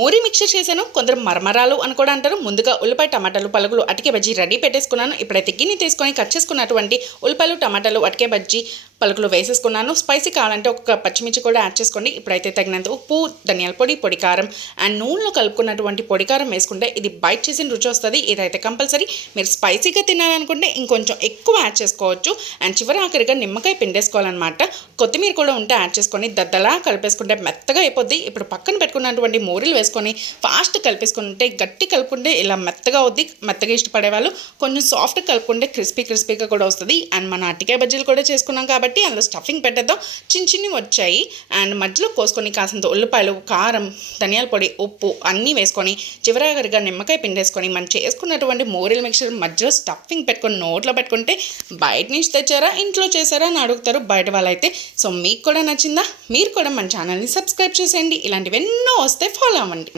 మూరి mixture చేశాను. కొందరు మరమరాలు అని కూడా అంటారు. ముందుగా ఉల్లిపాయ టమాటాలు పలుగులు అటికే బజ్జీ రెడీ పెట్టేసుకున్నాను. ఇప్పుడైతే గిన్నె తీసుకొని కట్ చేసుకున్నటువంటి ఉల్లిపాయలు టమాటాలు అటికే బజ్జీ పలుకులు వేసేసుకున్నాను. స్పైసీ కావాలంటే ఒక పచ్చిమిర్చి కూడా యాడ్ చేసుకోండి. ఇప్పుడైతే తగినంత ఉప్పు ధనియాల పొడి పొడి కారం అండ్ నూనెలో కలుపుకున్నటువంటి పొడి కారం వేసుకుంటే ఇది బైట్ చేసిన రుచి వస్తుంది. ఇదైతే కంపల్సరీ. మీరు స్పైసీగా తినాలనుకుంటే ఇంకొంచెం ఎక్కువ యాడ్ చేసుకోవచ్చు. అండ్ చివరి ఆఖరిగా నిమ్మకాయ పిండేసుకోవాలన్నమాట. కొత్తిమీర కూడా ఉంటే యాడ్ చేసుకొని దద్దలా కలిపేసుకుంటే మెత్తగా అయిపోద్ది. ఇప్పుడు పక్కన పెట్టుకున్నటువంటి మోరీలు వేసుకొని ఫాస్ట్ కలిపేసుకుంటే గట్టి కలుపుకుంటే ఇలా మెత్తగా అవుద్ది. మెత్తగా ఇష్టపడే వాళ్ళు కొంచెం సాఫ్ట్ కలుపుకుంటే క్రిస్పీ క్రిస్పీగా కూడా వస్తుంది. అండ్ మన అట్టికాయ బజ్జీలు కూడా చేసుకున్నాం కాబట్టి అందులో స్టఫింగ్ పెట్టేద్దాం. చిన్న చిన్నవి వచ్చాయి. అండ్ మధ్యలో కోసుకొని కాసంత ఉల్లిపాయలు కారం ధనియాల పొడి ఉప్పు అన్నీ వేసుకొని చివరగా నిమ్మకాయ పిండేసుకొని మనం చేసుకున్నటువంటి మోరియల్ మిక్చర్ మధ్యలో స్టఫింగ్ పెట్టుకొని నోట్లో పెట్టుకుంటే బయట నుంచి తెచ్చారా ఇంట్లో చేశారా అని అడుగుతారు బయట వాళ్ళైతే. సో మీకు కూడా నచ్చిందా? మీరు కూడా మన ఛానల్ని సబ్స్క్రైబ్ చేసేయండి. ఇలాంటివి ఎన్నో వస్తే ఫాలో అవ్వండి.